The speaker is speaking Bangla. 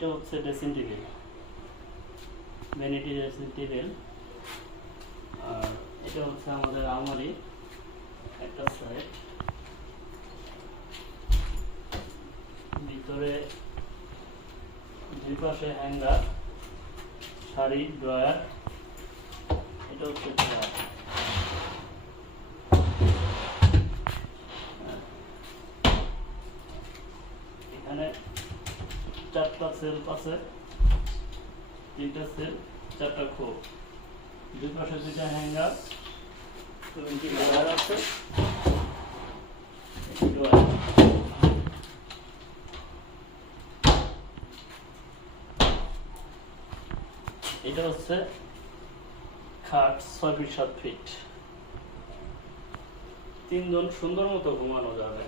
এটা হচ্ছে dressing table, vanity dressing table. আর এটা হচ্ছে আমাদের আলমারি একটা সাইড, ভিতরে দুই পাশে হ্যাঙ্গার, শাড়ি, ড্রয়ার। এটা হচ্ছে ড্রয়ার। এখানে 4টা সেলফ আছে, 3টা সেলফ, 4টা খোপ, দুই পাশে 2টা হ্যাঙ্গার, 20 ড্রয়ার আছে। এটা হচ্ছে খাট 6 ফিট 7 ফিট, 3 জন সুন্দর মতো ঘুমানো যাবে।